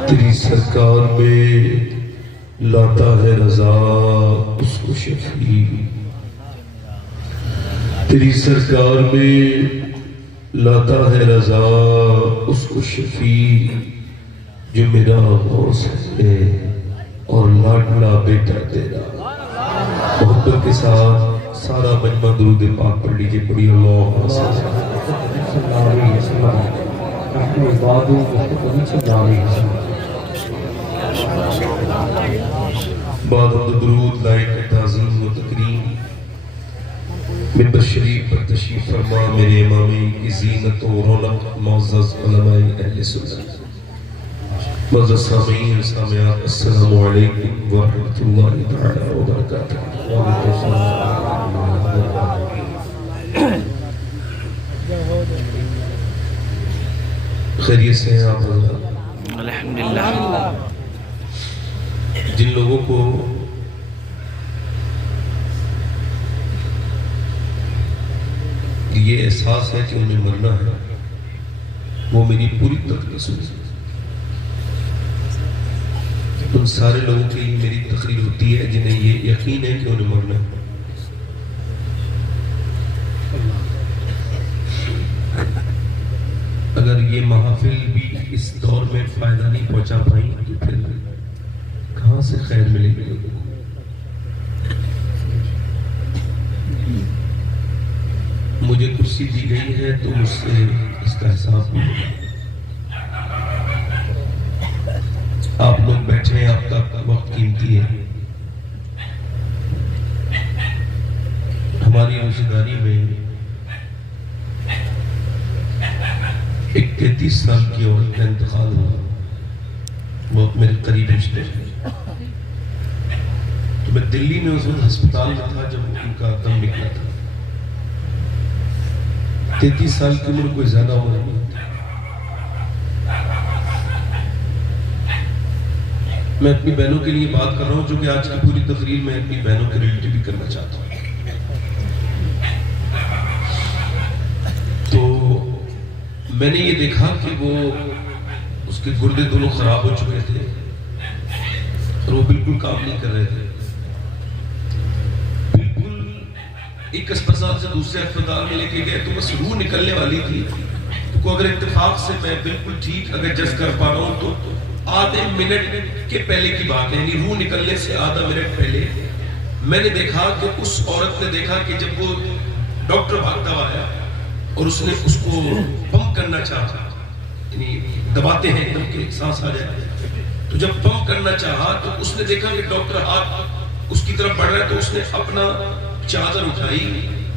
تیری سرکار میں لاتا ہے رضا اس کو شفیع، تیری سرکار میں لاتا ہے رضا اس کو شفیع، جو میرا غوث ہے اور لاڈلا بیٹا تیرا۔ محبت کے ساتھ سارا مجمع درود پاک پڑھ لیجئے، پڑھی اللہ صلی اللہ علیہ وسلم۔ بعد درود لائق تعظیم و تکریم ممبر شریف پر تشریف فرما میرے امامی کی زینت و رونق معزز علماء اہل سنت۔ معزز سامعین سامعات، السلام علیکم ورحمۃ اللہ تعالی وبرکاتہ۔ خیریت سے ہیں آپ حضرات؟ الحمدللہ۔ جن لوگوں کو یہ احساس ہے کہ انہیں مرنا ہے، وہ میری پوری تقریر سنیں۔ ان سارے لوگوں کے لیے میری تقریر ہوتی ہے جنہیں یہ یقین ہے کہ انہیں مرنا ہے۔ اگر یہ محافل بھی اس دور میں فائدہ نہیں پہنچا پائیں تو پھر کہاں سے خیر ملے گی لوگوں کو؟ مجھے کرسی دی گئی ہے تو مجھ سے اس کا حساب بھی ہوگا۔ آپ لوگ بیٹھے ہیں، آپ کا وقت قیمتی ہے۔ ہماری رشتہ داری میں ایک 33 سال کی عورت کا انتقال ہوا، بہت میرے قریب رشتے ہیں۔ تو میں دلی میں اس وقت ہسپتال میں تھا جب ان کا دم نکلا تھا۔ 33 سال کی عمر کوئی زیادہ عمر نہیں ہوتی۔ میں اپنی بہنوں کے لیے بات کر رہا ہوں، جو کہ آج کی پوری تقریر میں اپنی بہنوں کے ریلیٹو بھی کرنا چاہتا ہوں۔ تو میں نے یہ دیکھا کہ وہ اس کے گردے دونوں خراب ہو چکے تھے اور وہ بالکل کام نہیں کر رہے تھے۔ بالکل ایک اسپتال سے دوسرے اسپتال میں لے کے گئے تو بس روح نکلنے والی تھی۔ تو اگر اتفاق سے میں بالکل ٹھیک اگر جج کر پا رہا ہوں تو آدھے منٹ کے پہلے کی بات ہے، یعنی روح نکلنے سے آدھا منٹ پہلے میں نے دیکھا کہ اس عورت نے دیکھا کہ جب وہ ڈاکٹر بھاگتا ہوا آیا اور اس نے اس کو پمپ کرنا چاہا، یعنی دباتے ہیں ایک دم کہ سانس آ جائے، تو جب پمپ کرنا چاہا تو اس نے دیکھا کہ ڈاکٹر ہاتھ اس کی طرف بڑھ رہا ہے، تو اس نے اپنا چادر اٹھائی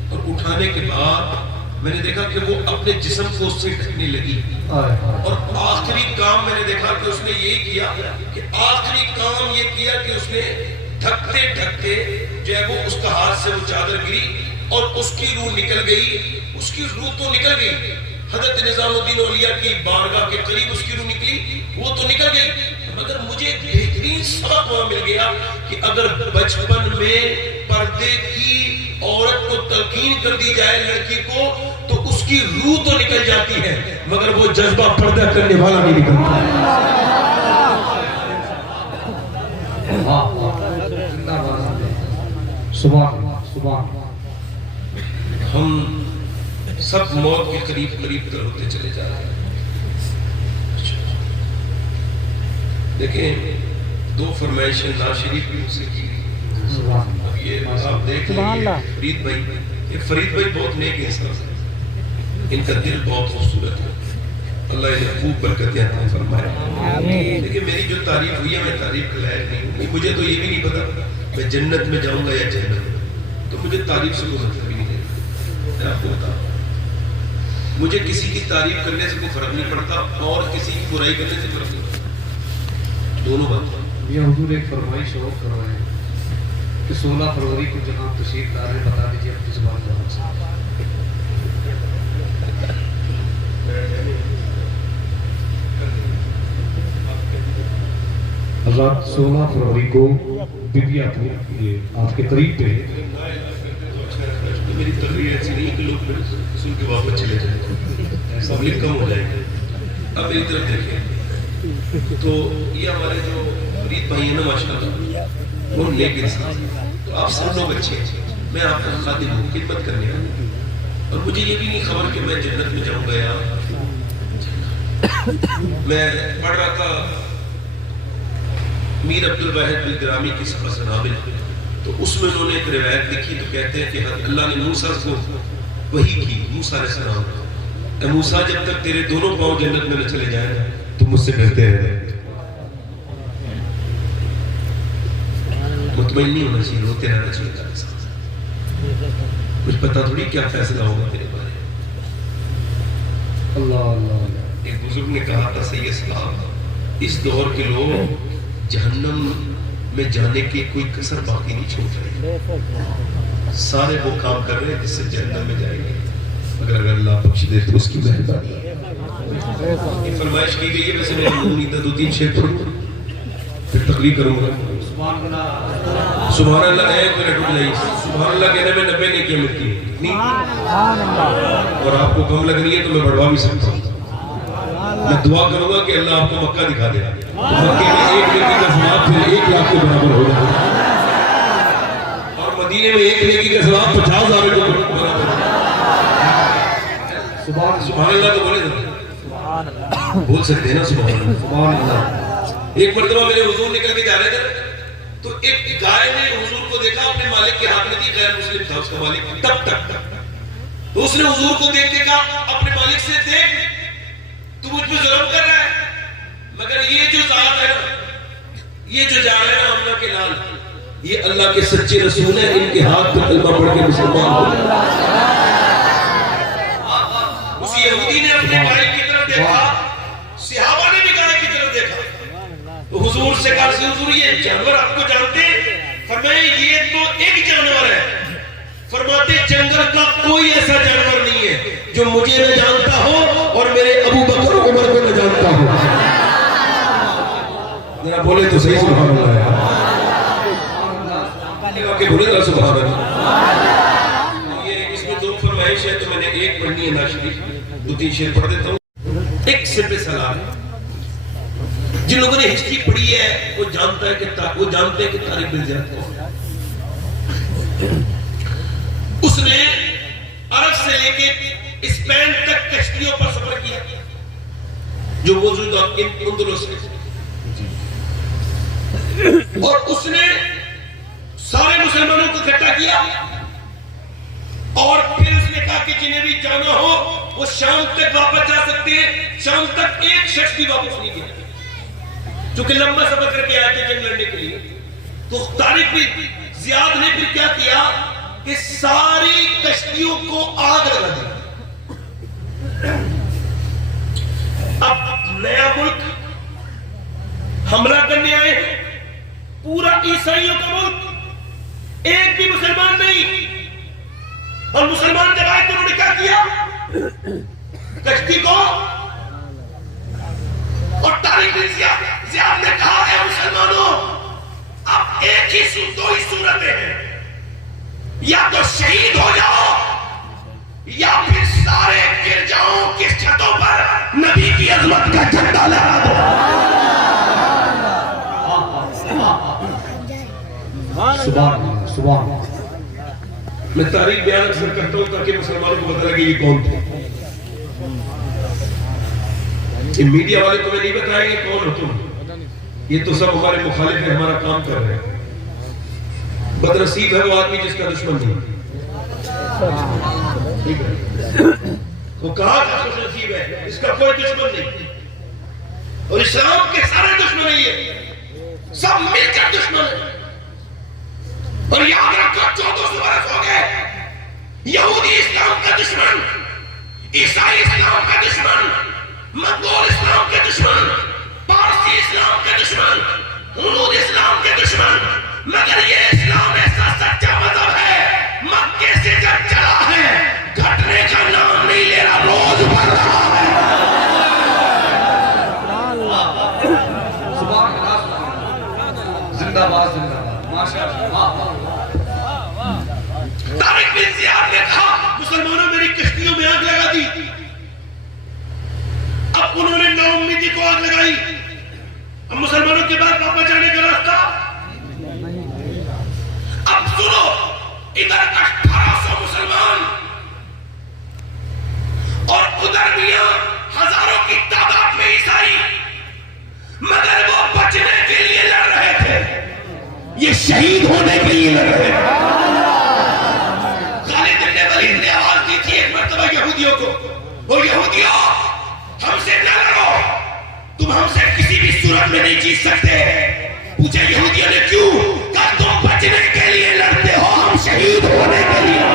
اور اٹھانے کے بعد میں نے دیکھا کہ وہ اپنے جسم کو اس سے ڈھکنے لگی۔ اور آخری کام میں نے دیکھا کہ اس نے یہی کیا کہ آخری کام یہ کیا کہ اس نے ڈھکتے ڈھکتے جو ہے وہ اس کا ہاتھ سے وہ چادر گری اور اس کی روح نکل گئی۔ اس کی روح تو نکل گئی، حضرت نظام الدین اولیاء کی بارگاہ کے قریب اس کی روح نکلی، وہ تو نکل گئی، مگر مجھے ایک بہترین سبق وہاں مل گیا کہ اگر بچپن میں پردے کی عورت کو تلقین کر دی جائے لڑکی کو تو اس کی روح تو نکل جاتی ہے مگر وہ جذبہ پردہ کرنے والا نہیں نکلتا۔ ہم سب موت کے قریب قریب تر ہوتے چلے جا رہے ہیں۔ دیکھیں، 2 فرمائشیں ناشریف بھی مجھ سے کی۔ یہ آپ دیکھ لیں، فرید بھائی، یہ فرید بھائی بہت نیک انسان ہیں، ان کا دل بہت خوبصورت ہے، اللہ انہیں خوب برکتیں عطا فرمائے۔ لیکن میری جو تعریف ہوئی ہے میں تعریف کا لائق نہیں ہوں، مجھے تو یہ بھی نہیں پتا میں جنت میں جاؤں گا یا جہنم، تو مجھے تعریف سے کوئی مطلب بھی نہیں ہے۔ میں آپ کو بتاؤں، مجھے کسی کی تعریف کرنے سے کوئی فرق نہیں پڑتا اور کسی کی برائی کرنے سے فرق نہیں پڑتا، دونوں بات۔ یہ حضور ایک فرمائش اور کروائے کہ 16 فروری کو جہاں تشریف لا رہے بتا دیجیے اپنی زبان سے۔ حضرات 16 فروری کو بیبیا پور آپ کے قریب پہ میری تقریر ایسی نہیں کہ لوگ سن کے واپس چلے جائیں، پبلک کم ہو جائے گی۔ اب میری طرف دیکھیں، تو یہ ہمارے جو فرید بھائی ہیں نا ماشاءاللہ وہ نیک انسان ہیں، تو آپ سب لوگ اچھے ہیں، میں آپ کا خادم ہوں، خدمت کرنے آیا، اور مجھے یہ بھی نہیں خبر کہ میں جنت میں جاؤں گا یا میں پڑھ رہا تھا میر عبد الواحد بالگرامی کی صفحہ سنابل، تو اس میں انہوں نے ایک روایت لکھی، تو کہتے ہیں کہ اللہ نے موسیٰ کو وحی کی، موسیٰ علیہ السلام، اے موسیٰ جب تک تیرے دونوں پاؤں جنت میں نہ چلے جائیں تو مجھ سے ڈرتے رہے، مطمئن نہیں ہونا چاہیے، روتے رہنا چاہیے، کچھ پتہ تھوڑی کیا فیصلہ ہوگا تیرے بارے میں۔ اللہ اللہ، ایک بزرگ نے کہا تھا سید صاحب، اس دور کے لوگ جہنم میں جانے کی کوئی کسر باقی نہیں چھوڑ رہے، سارے وہ کام کر رہے ہیں جس سے جہنم میں جائیں گے، اگر اللہ بخش دے تو اس کی مہربانی ہے۔ یہ فرمائش کی گئی ہے، ویسے میں نہیں تھا، 2-3 شعر پڑھوں پھر تقریر کروں گا۔ سبحان اللہ، ایک منٹ رک جائیے، سبحان اللہ کہنے میں 90 نہیں کیا ملتی ہے، اور آپ کو کم لگ رہی ہے تو میں بڑھوا بھی سکتا ہوں۔ میں دعا کروں گا کہ اللہ آپ کو مکہ دکھا دے، مکے میں ایک نیکی کا ثواب پھر 1 لاکھ کے برابر ہو جائے، اور مدینے میں ایک نیکی کا ثواب 50,000 کے برابر ہو جائے۔ سبحان اللہ تو بولے تھے، بول سکتے ہیں نا سبحان اللہ۔ ایک مرتبہ میرے حضور نکل کے جا رہے تھے، تو ایک گائے نے حضور کو دیکھا، اپنے مالک کے ہاتھ میں دی، غیر مسلم تھا اس کا مالک، ٹک ٹک ٹک، تو اس نے حضور کو دیکھ کے کہا اپنے مالک سے، دیکھ تو مجھ پہ ظلم کر رہا ہے، مگر یہ جو ذات ہے نا، یہ جو جا رہے ہیں امنہ کے لال، یہ اللہ کے سچے رسول ہیں، ان کے ہاتھ پہ کلمہ پڑھ کے مسلمان ہو گئے۔ اس یہودی نے اپنے بھائی کی طرف دیکھا، صحابہ نے بھی گائے کی طرف دیکھا، تو حضور سے کہا، حضور یہ جانور آپ کو جانتے ہیں؟ فرمائے یہ تو ایک جانور ہے، فرماتے جنگل کا کوئی ایسا جانور نہیں ہے جو مجھے نہ جانتا ہو اور میرے ابو بکر و عمر کو نہ جانتا ہو۔ ذرا بولے تو صحیح سبحان اللہ ہے، بولے ذرا سبحان اللہ۔ یہ اس میں 2 فرمائش ہے، تو میں نے ایک پڑھنی ہے ناشری، 2-3 شعر پڑھ دیتا ہوں۔ ایک سر پہ سلام، جن لوگوں نے ہسٹری پڑھی ہے وہ جانتے ہیں کہ طارق بن زیاد کون ہے۔ اس نے عرب سے لے کے اسپین تک کشتیوں پر سفر کیا، جو موجودہ اندلس ہے، اور اس نے سارے مسلمانوں کو اکٹھا کیا، اور پھر اس نے کہا کہ جنہیں بھی جانا ہو وہ شام تک واپس جا سکتے ہیں، شام تک ایک شخص بھی واپس نہیں گیا، چونکہ لمبا سفر کر کے آئے تھے جنگ لڑنے کے لیے۔ تو طارق بن زیاد نے پھر کیا کیا کہ ساری کشتیوں کو آگ لگا دی۔ اب نیا ملک حملہ کرنے آئے ہیں، پورا عیسائیوں کا ملک، ایک بھی مسلمان نہیں، اور مسلمان جب آئے تو انہوں نے کیا کیا، کشتی کو، اور طارق بن زیاد نے کہا اے مسلمانوں، اب ایک ہی 2 ہی صورتیں ہیں، یا تو شہید ہو جاؤ یا پھر سارے گرجاؤں کی چھتوں پر نبی کی عظمت کا جھنڈا لہرا دو۔ سبحان میں تاریخ بیان اکثر کرتا ہوں تاکہ مسلمانوں کو پتہ لگے یہ کون تھے۔ میڈیا والے تمہیں نہیں بتائیں گے کون ہو تم، یہ تو سب ہمارے مخالف ہیں، ہمارا کام کر رہے ہیں۔ بدنصیب ہے وہ آدمی جس کا دشمن نہیں، وہ کہا کہ خوش نصیب ہے اس کا کوئی دشمن نہیں، اور اسلام کے سارے دشمن نہیں ہے، سب مل کر دشمن ہیں۔ اور یاد رکھو 1400 برس ہو گئے، یہودی اسلام کا دشمن، عیسائی اسلام کا دشمن، منگول اسلام کے دشمن، پارسی اسلام کے دشمن، ہنود اسلام کے دشمن، مگر یہ اسلام ایسا سچا مذہب ہے، مکے سے جب چلا ہے گھٹنے کا نام نہیں لے رہا، روز بڑھ رہا ہے۔ زندہ باد زندہ باد، ماشاءاللہ۔ طارق بن زیاد نے کہا مسلمانوں میری کشتیوں میں آگ لگا دی، اب انہوں نے ناامیدی کو آگ لگائی، شہید ہونے کے لیے لڑ رہے ہیں۔ خالد بن ولید نے آواز دی تھی ایک مرتبہ یہودیوں کو، وہ یہودیوں ہم سے نہ لڑو، تم ہم سے کسی بھی صورت میں نہیں جیت سکتے۔ پوچھا یہودیوں نے کیوں؟ کہا تم بچنے کے لیے لڑتے ہو، ہم شہید ہونے کے لیے۔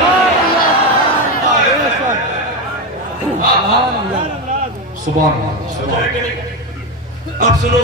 سبحان اللہ۔ آپ سنو،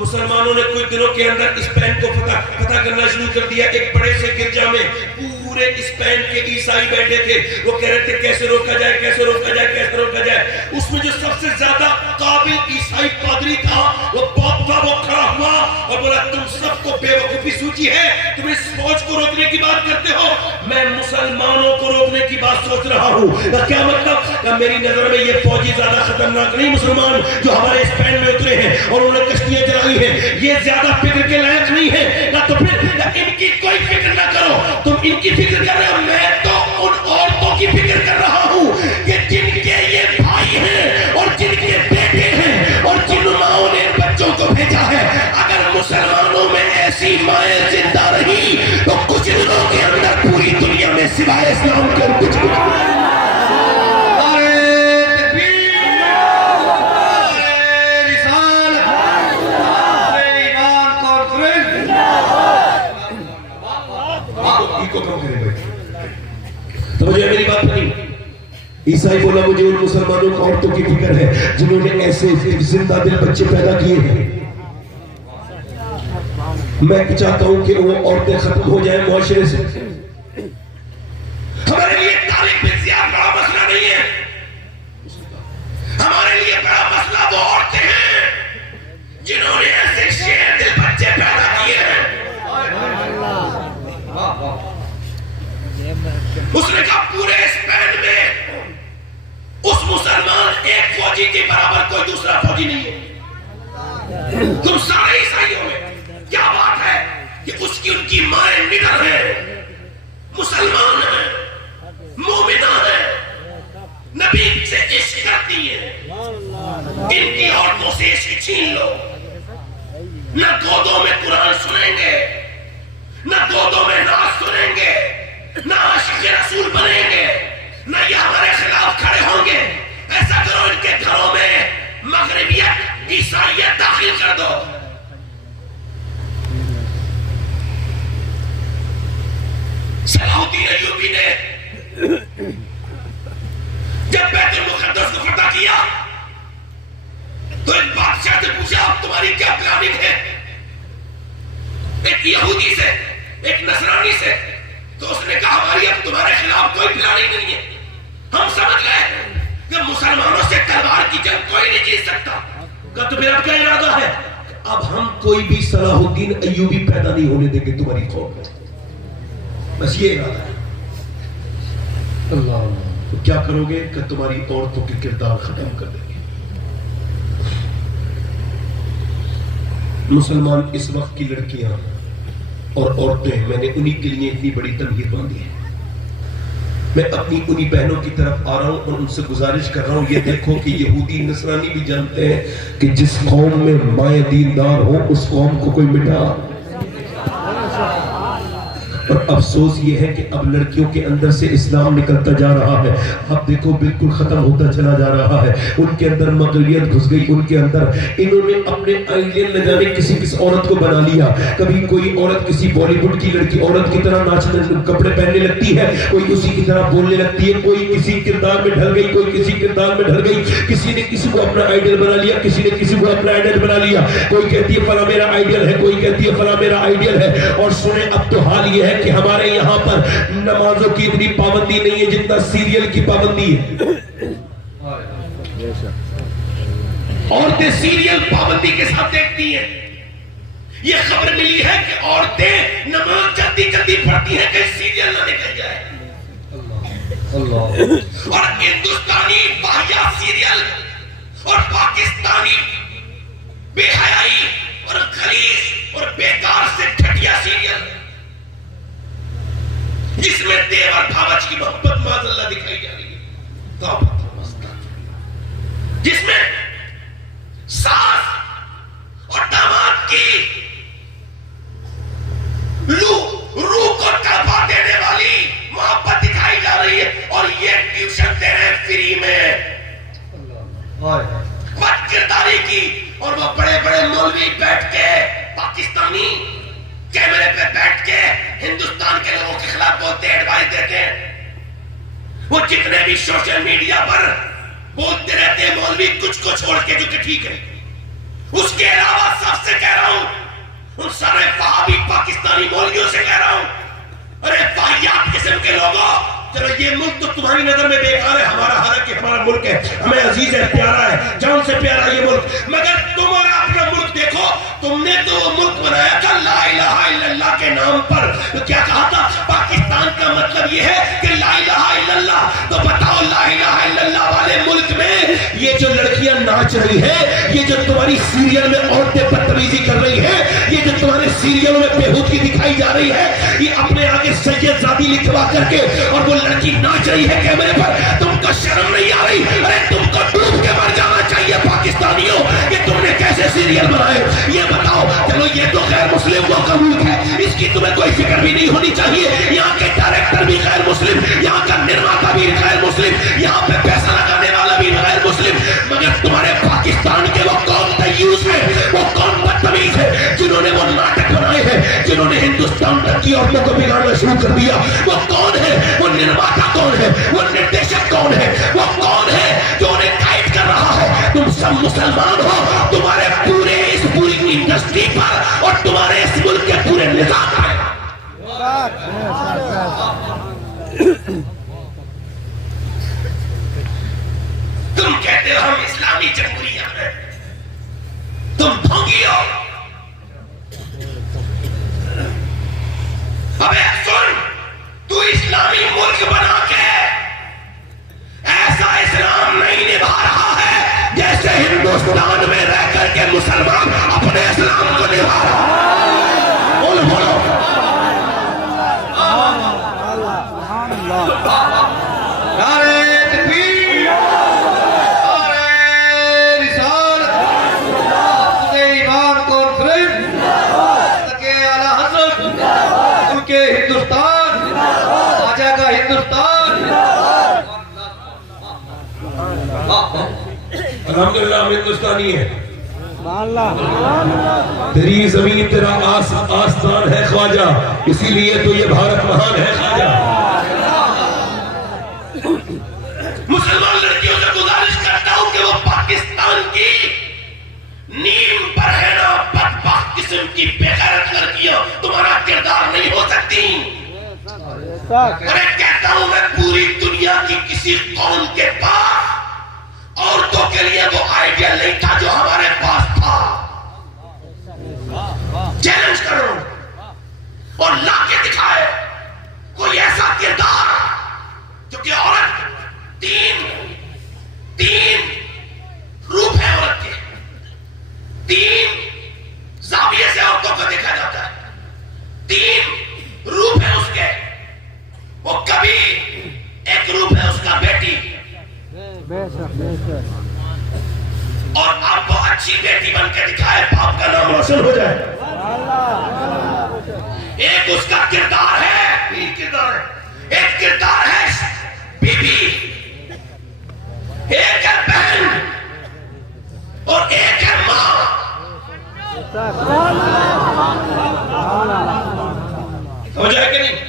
مسلمانوں نے کچھ دنوں کے اندر اسپین کو فتح کرنا شروع کر دیا۔ ایک بڑے سے گرجا میں پورے اسپین کے عیسائی بیٹھے تھے، وہ کہہ رہے تھے کیسے روکا جائے، کیسے روکا جائے، کیسے روکا جائے۔ اس میں جو سب سے زیادہ قابل عیسائی پادری تھا وہ پوپ تھا، وہ کھڑا ہوا اور بولا تم سب کو بے وقوفی سوچی ہے، تم اس فوج کو روکنے کی بات کرتے ہو، میں مسلمانوں کو روکنے کی بات سوچ رہا ہوں۔ کیا مطلب؟ کہ میری نظر میں یہ فوجی زیادہ خطرناک نہیں، مسلمان جو ہمارے اسپین میں اترے ہیں اور انہوں نے کشتیاں چلائی ہیں، یہ زیادہ فکر کے لائق نہیں ہے۔ نہ تو پھر ان کی کوئی فکر نہ کرو، تم ان کی فکر کر رہے ہو، میں تو ان عورتوں کی فکر کر رہا ہوں کہ جن کے یہ بھائی ہیں اور جن کے بیٹے ہیں اور جن ماؤں نے بچوں کو بھیجا ہے۔ اگر مسلمانوں میں ایسی مائیں زندہ رہی تو کچھ دنوں کے اندر پوری دنیا میں سوائے اسلام کے کچھ نہیں۔ توجہ میری بات نہیں۔ عیسائی بولا مجھے ان مسلمانوں کو عورتوں کی فکر ہے جنہوں نے ایسے زندہ دل بچے پیدا کیے ہیں۔ میں چاہتا ہوں کہ وہ عورتیں ختم ہو جائیں معاشرے سے۔ ہمارے لیے تعلیم میں زیادہ بڑا مسئلہ نہیں ہے، ہمارے لیے بڑا مسئلہ وہ عورتیں ہیں جنہوں نے ایسے شیر دل بچے پیدا کیے ہیں۔ اس نے کہا پورے اسپین میں اس مسلمان ایک فوجی کے برابر کوئی دوسرا فوجی نہیں ہے۔ تم سارے عیسائیوں میں کیا بات ہے کہ اس کی ان کی مائیں نڈر ہیں، مسلمان ہیں، مومنہ ہیں، نبی سے عشق کرتی ہیں، ان کی عورتوں سے عشق چھین لو۔ نہ گودوں میں قرآن سنیں گے، نہ گودوں میں نعت سنیں گے، نہ عاشق رسول بنیں گے، نہ یہ ہمارے خلاف کھڑے ہوں گے۔ ایسا کرو ان کے گھروں میں مغربیت عیسائیت داخل کر دو۔ صلاح الدین ایوبی نے جب بیت المقدس کو فتح کیا تو ایک بادشاہ سے پوچھا اب تمہاری کیا پلاننگ ہے؟ ایک یہودی سے، ایک نصرانی سے، تو اس نے کہا ہماری اب تمہارے خلاف کوئی پلاننگ نہیں ہے، ہم سمجھ گئے کہ مسلمانوں سے تلوار کی جنگ کوئی نہیں جیت سکتا۔ کہا تو پھر اب کیا ارادہ ہے؟ اب ہم کوئی بھی صلاح الدین ایوبی پیدا نہیں ہونے دیں گے تمہاری قوم میں، بس یہ ارادہ ہے۔ اللہ تو کیا کرو گے کہ تمہاری عورتوں کے کردار ختم کر دیں گے۔ مسلمان اس وقت کی لڑکیاں اور عورتیں، میں نے انہی کے لیے اتنی بڑی تنبیہ باندھی ہے۔ میں اپنی انہی بہنوں کی طرف آ رہا ہوں اور ان سے گزارش کر رہا ہوں، یہ دیکھو کہ یہودی نصرانی بھی جانتے ہیں کہ جس قوم میں مائیں دیندار ہوں اس قوم کو کوئی مٹا۔ اور افسوس یہ ہے کہ اب لڑکیوں کے اندر سے اسلام نکلتا جا رہا ہے، اب دیکھو بالکل ختم ہوتا چلا جا رہا ہے، ان کے اندر مغربیت گھس گئی، ان کے اندر انہوں نے اپنے آئیڈیل نہ جانے کس عورت کو بنا لیا۔ کبھی کوئی عورت کسی بالی ووڈ کی لڑکی عورت کی طرح ناچنے کپڑے پہننے لگتی ہے، کوئی اسی کی طرح بولنے لگتی ہے، کوئی کسی کردار میں ڈھل گئی، کوئی کسی کردار میں ڈھل گئی، کسی نے کسی کو اپنا آئیڈیل بنا لیا، کسی نے کسی کو اپنا آئیڈیل بنا لیا، کوئی کہتی ہے فلاں میرا آئیڈیل ہے، کوئی کہتی ہے فلاں میرا آئیڈیل ہے۔ اور سنیں اب تو حال یہ ہے کہ ہمارے یہاں پر نمازوں کی اتنی پابندی نہیں ہے جتنا سیریل کی پابندی ہے۔ عورتیں سیریل پابندی کے ساتھ دیکھتی ہیں۔ یہ خبر ملی ہے کہ عورتیں نماز جلدی جلدی پڑھتی ہیں کہ سیریل نہ نکل جائے۔ اور ہندوستانی واہیا سیریل اور پاکستانی بے حیائی اور غلیظ اور بیکار سے گھٹیا سیریل جس میں دیور بھاوچ کی محبت معاذ اللہ دکھائی جا رہی ہے، جس میں ساس اور داماد کی لو آدمی کیمرے پہ بیٹھ کے ہندوستان کے لوگوں کے خلاف بولتے ہیں، ایڈوائز دیتے ہیں. وہ جتنے بھی سوشل میڈیا پر بولتے رہتے ہیں مولوی کچھ کو چھوڑ کے جو کہ ٹھیک ہے. اس کے علاوہ سب سے کہہ رہا ہوں، ان سارے وہابی پاکستانی مولویوں سے کہہ رہا ہوں، ارے واہیات قسم کے لوگوں، چلو یہ ملک تو تمہاری نظر میں بیکار ہے، ہمارا حالانکہ ہمارا ملک ہے، ہمیں عزیز ہے، پیارا ہے، جان سے پیارا یہ ملک، مگر تمہارا اپنا ملک دیکھو. تم نے تو وہ ملک بنایا تھا لا الہ الا اللہ کے نام پر. تو کیا کہا تھا؟ پاکستان کا مطلب یہ ہے کہ لا الہ الا اللہ. تو بتاؤ لا الہ الا اللہ والے ملک میں یہ جو لڑکیاں ناچ رہی ہے، یہ جو تمہاری سیریل میں عورتیں بدتمیزی کر رہی ہے، یہ جو تمہارے سیریلوں میں بےہودگی دکھائی جا رہی ہے، یہ اپنے آگے سید زادی لکھوا کر کے اور وہ لڑکی ناچ رہی ہے کیمرے پر، تم کو شرم نہیں آ رہی؟ ارے تم کو ڈوب کے مر جانا چاہیے پاکستانیوں کہ تم نے کیسے سیریل بنائے. یہ بتاؤ. چلو یہ تو غیر مسلموں کا ملک ہے، اس کی تمہیں کوئی فکر بھی نہیں ہونی چاہیے. یہاں کے ڈائریکٹر بھی غیر مسلم، یہاں کا نرماتا بھی غیر مسلم، یہاں پہ پیسہ لگانے والا بھی غیر مسلم. مگر تمہارے پاکستان کے وہ کون دیوس ہے، وہ کون بدتمیز ہے جنہوں نے وہ ناٹک بنائے ہیں، جنہوں نے ہندوستان تک کی عورتوں کو بگاڑنا شروع کر دیا؟ وہ کون ہے؟ وہ نرماتا کون ہے؟ وہ نردیشک کون ہے؟ وہ کون ہے جو انہیں گائیڈ کر رہا ہے؟ تم سب مسلمان ہو، تمہارے پورے اس پوری انڈسٹری پر اور تمہارے اس ملک کے پورے نظام پر تم کہتے ہو ہم اسلامی جمہوریہ ہیں، تم ڈھونگی ہو. ابے سن، تو اسلامی ملک بنا کے ایسا اسلام نہیں نبھا رہا ہے جیسے ہندوستان میں رہ کر کے مسلمان اپنے اسلام کو نبھا رہا ہے. بولو نعرہ تکبیر، نعرہ رسالت، خود ایمان کانفرنس، تکے اعلی حضرت، ملک ہندوستان، خواجہ کا ہندوستان. الحمدللہ ہم ہندوستانی ہیں. تیری زمین تیرا آستان ہے خواجہ، اسی لیے تو یہ بھارت مہان ہے خواجہ. مسلمان لڑکیوں سے گزارش کرتا ہوں کہ وہ پاکستان کی نیم پر ہے نا بدبخت قسم کی بےغیرت لڑکیاں تمہارا کردار نہیں ہو سکتی. اور کہتا ہوں میں پوری دنیا کی کسی قوم کے پاس عورتوں کے لیے وہ آئیڈیا نہیں تھا جو ہمارے پاس تھا. چیلنج کرو اور لا کے دکھائے کوئی ایسا کردار جو کہ عورت تین روپ ہے عورت کے، تین زاویے سے عورتوں کو دیکھا جاتا ہے، تین روپ ہے اس کے. وہ کبھی ایک روپ ہے اس کا بیٹی، اور آپ کو اچھی بیٹی بن کے دکھائے، باپ کا نام روشن ہو جائے. ایک اس کا کردار ہے، تین کردار ہے. ایک کردار ہے بی بی، ایک ہے بہن، اور ایک ہے ماں. ہو جائے کہ نہیں؟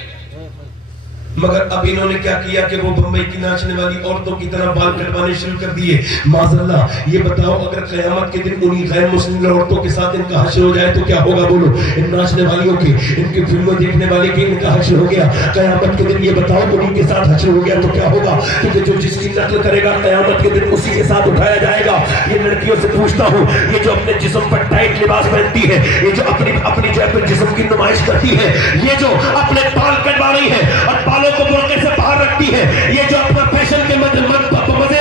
مگر اب انہوں نے کیا کیا کہ وہ بمبئی کی ناچنے والی عورتوں کی طرح بال کٹوانے شروع کر دیے. معذاللہ یہ بتاؤ اگر قیامت کے دن انہی غیر مسلم عورتوں کے ساتھ ان کا حشر ہو جائے تو کیا ہوگا؟ بولو. ان ناچنے والیوں کے، ان کی فلمیں دیکھنے والے کے ان کا حشر ہو گیا. قیامت کے دن یہ بتاؤ انہی کے ساتھ حشر ہو گیا تو کیا ہوگا؟ کیونکہ جو جس کی نقل کرے گا قیامت کے دن اسی کے ساتھ اٹھایا جائے گا. یہ لڑکیوں سے پوچھتا ہوں، یہ جو اپنے جسم پر ٹائٹ لباس پہنتی ہے، یہ جو اپنی جو اپنے جسم کی نمائش کرتی ہے، یہ جو اپنے بال کٹوا رہی ہے اور بالوں کو برقعے سے باہر رکھتی ہے، یہ جو اپنا فیشن کے مزے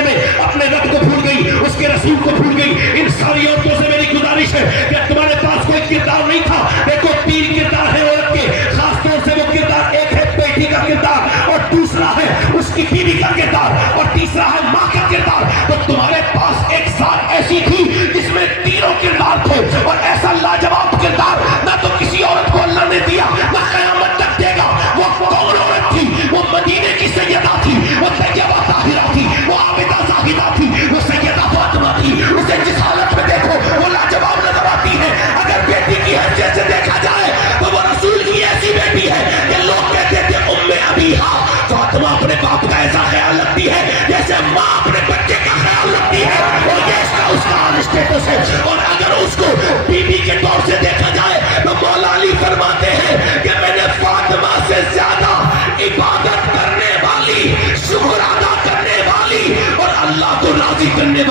میں اپنے رب کو بھول گئی، اس کے رسول کو بھول گئی، ان ساری عورتوں سے میری گزارش ہے کہ تمہارے پاس کوئی کردار نہیں تھا. دیکھو 3 کردار ہے عورت کے، خاص طور سے وہ کردار، ایک ہے بیٹی کا کردار، اور دوسرا ہے اس کی بیوی کا کردار، اور تیسرا ہے ماں کا کردار. تو تمہارے پاس ایک ذات ایسی تھی جس میں تینوں کردار تھے، اور ایسا لاجواب کردار نہ تو کسی عورت کو اللہ نے دیا نہ قیامت تک دے گا. وہ کون عورت تھی؟ وہ مدینے کی سیدہ تھی، وہ طیبہ طاہرہ تھی، وہ عابدہ زاہدہ تھی، وہ سیدہ فاطمہ تھی. اسے جس حالت میں دیکھو وہ لاجواب نظر آتی ہے. اگر بیٹی کی حیثیت سے دیکھا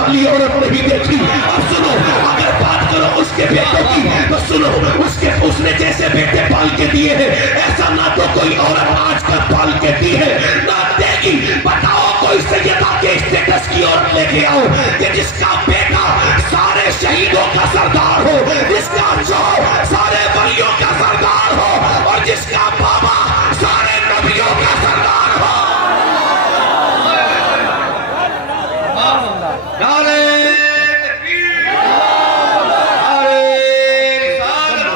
والی عورت نہیں دیکھی. اب سنو, اگر بات کرو اس کے بیٹوں کی تو سنو, اس نے جیسے بیٹے پال کے دیے ہیں ایسا نہ تو کوئی عورت آج کل پال کے دی ہے نہ دے گی. بتاؤ کوئی سیدہ کے اسٹیٹس کی عورت لے کے آؤ کہ جس کا بیٹا سارے شہیدوں کا سردار ہو, جس کا شوہر سارے ولیوں کا سردار ہو, اور جس کا بابا سارے نبیوں کا سردار ہو. نعرے تکبیر, نعرے رسالت,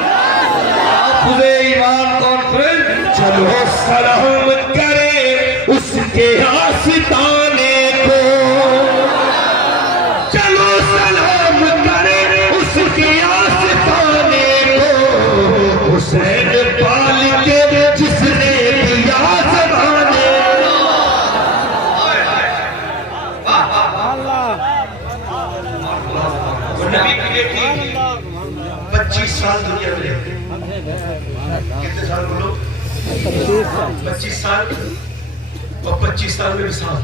تحفظ ایمان کانفرنس. چلو سلام کرے اس کے آستانے کو, چلو سلام کرے اس کے آستانے کو, حسین پال کے جس نے دیا زمانے کو. اور نبی کی بیٹی 25 سال دنیا میں رہتے. کتنے سال بولو؟ 25 سال, اور 25 سال میں وصال.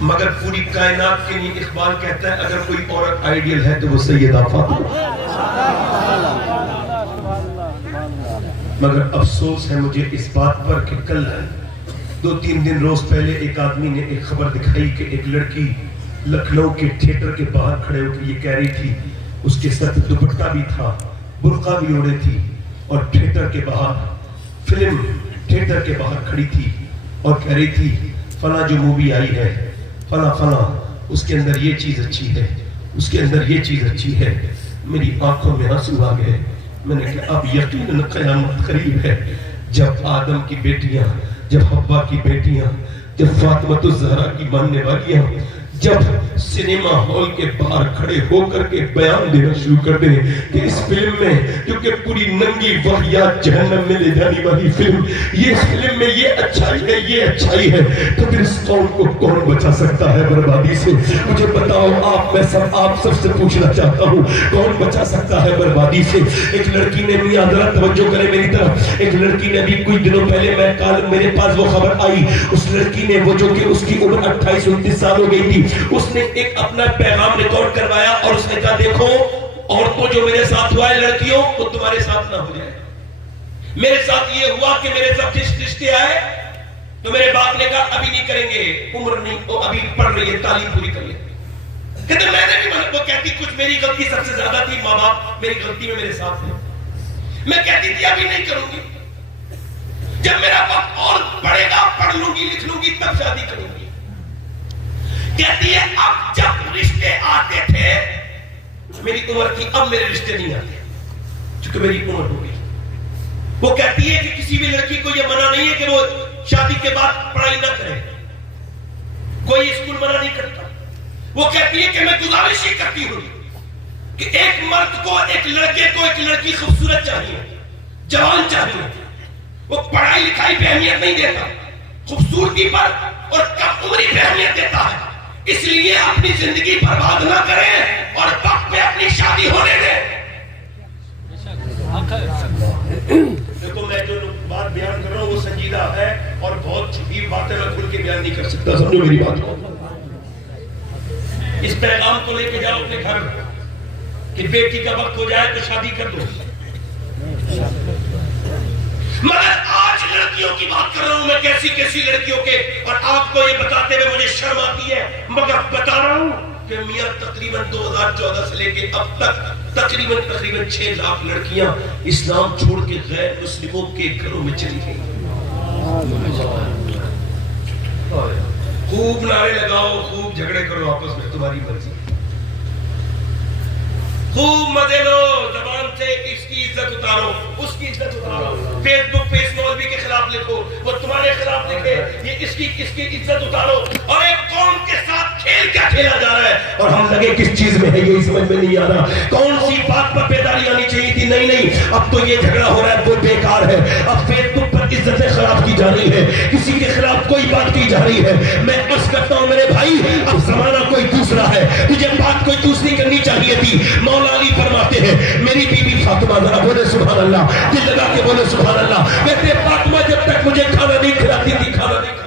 مگر پوری کائنات کے لیے اقبال کہتا ہے اگر کوئی عورت آئیڈیل ہے تو وہ سیدہ فاطمہ. مگر افسوس ہے مجھے اس بات پر کہ کل 2-3 دن روز پہلے ایک آدمی نے ایک خبر دکھائی کہ ایک لڑکی لکھنؤ کے تھیٹر کے باہر کھڑے ہو کے یہ کہہ رہی تھی, اس کے سر پہ دوپٹہ بھی تھا, برقع بھی اوڑے تھی, اور تھیٹر کے باہر فلم تھیٹر کے باہر کھڑی تھی اور کہہ رہی تھی فلاں جو مووی آئی ہے فلاں فلاں, اس کے اندر یہ چیز اچھی ہے, اس کے اندر یہ چیز اچھی ہے. میری آنکھوں میں آنسو آ گئے. میں نے کہا اب یقیناً قیامت قریب ہے, جب آدم کی بیٹیاں, جب حوا کی بیٹیاں, جب فاطمہ الزہرا کی ماننے والیاں جب سینما ہال کے باہر کھڑے ہو کر کے بیان دینا شروع کر دیں کہ اس فلم میں, کیونکہ پوری ننگی واہیات جہنم میں لے جانے والی فلم, یہ اس فلم میں یہ اچھائی ہے, یہ اچھائی ہے, تو پھر اس قوم کو کون بچا سکتا ہے بربادی سے؟ مجھے بتاؤ آپ سب سے پوچھنا چاہتا ہوں, کون بچا سکتا ہے بربادی سے؟ ایک لڑکی نے بھی, ذرا توجہ کرے میری طرف, ایک لڑکی نے بھی کچھ دنوں پہلے میرے پاس وہ خبر آئی, اس لڑکی نے, وہ جو کہ اس کی عمر 28-29 سال ہو گئی تھی, اس نے ایک اپنا پیغام ریکارڈ کروایا اور اس نے کہا دیکھو عورتوں جو میرے ساتھ ہوا ہے لڑکیوں وہ تمہارے ساتھ نہ ہو جائے. میرے ساتھ یہ ہوا کہ میرے ساتھ رشتے آئے تو میرے باپ نے کہا ابھی نہیں کریں گے, عمر نہیں, وہ ابھی پڑھ رہی ہے, تعلیم پوری کر لیں. کہتے میں نے بھی, وہ کہتی کچھ میری غلطی سب سے زیادہ تھی, ماں باپ میری غلطی میں میرے ساتھ ہیں. میں کہتی تھی ابھی نہیں کروں گی, جب میرا وقت اور پڑھے گا, پڑھ لوں گی, لکھ لوں گی, تب شادی کروں گی. کہتی ہے اب جب رشتے آتے تھے میری عمر تھی, اب میرے رشتے نہیں آتے چونکہ میری عمر ہو گئی. وہ کہتی ہے کہ کسی بھی لڑکی کو یہ منع نہیں ہے کہ وہ شادی کے بعد پڑھائی نہ کرے, کوئی اسکول منع نہیں کرتا. وہ کہتی ہے کہ میں گزارش ہی کرتی ہوں کہ ایک مرد کو, ایک لڑکے کو ایک لڑکی خوبصورت چاہیے, جوان چاہیے. وہ پڑھائی لکھائی پہ اہمیت نہیں دیتا, خوبصورتی پر اور کم عمری پہ اہمیت دیتا ہے. اس لیے اپنی زندگی برباد نہ کریں اور وقت پہ اپنی شادی ہونے دیں. دیکھو میں جو بات بیان کر رہا ہوں وہ سنجیدہ ہے اور بہت چھپی باتیں میں کھل کے بیان نہیں کر سکتا, سمجھو میری بات کو. اس پیغام کو لے کے جاؤ اپنے گھر کہ بیٹی کا وقت ہو جائے تو شادی کر دو. مگر آج لڑکیوں کی بات کر رہا ہوں میں, کیسی کیسی لڑکیوں کے, اور آپ کو یہ بتاتے ہوئے مجھے شرم آتی ہے, مگر بتا رہا ہوں کہ میاں تقریباً 2014 سے لے کے اب تک تقریباً 6 لاکھ لڑکیاں اسلام چھوڑ کے غیر مسلموں کے گھروں میں چلی گئی. خوب نعرے لگاؤ, خوب جھگڑے کرو آپس میں, تمہاری مرضی, خوب مزے لو, زبان سے اس کی عزت اتارو, اس کی عزت اتارو, فیس بک پہ اس مولوی کے خلاف لکھو, وہ تمہارے خلاف لکھے, یہ اس کی عزت اتارو. اور ایک قوم کے ساتھ کھیل کیا کھیلا جا رہا ہے اور ہم لگے کس چیز میں ہے یہ سمجھ میں نہیں آ رہا. کون سی بات پر بیداری آنی چاہیے تھی, نہیں, اب تو یہ جھگڑا ہو رہا ہے وہ بیکار ہے. اب فیس بک پر عزتیں خراب کی جا رہی ہے, کسی کے خلاف کوئی بات کی جا رہی ہے. میں عرض کرتا ہوں میرے بھائی, اب زمانہ کوئی دوسرا ہے, تجھے بات کوئی دوسری کرنی چاہیے تھی. مولا علی فرماتے ہیں میری بی بی فاطمہ, ذرا بولے سبحان اللہ, دل لگا کے بولے سبحان اللہ. کہتے فاطمہ جب تک مجھے کھانا نہیں کھلاتی تھی, کھانا نہیں کھاتی.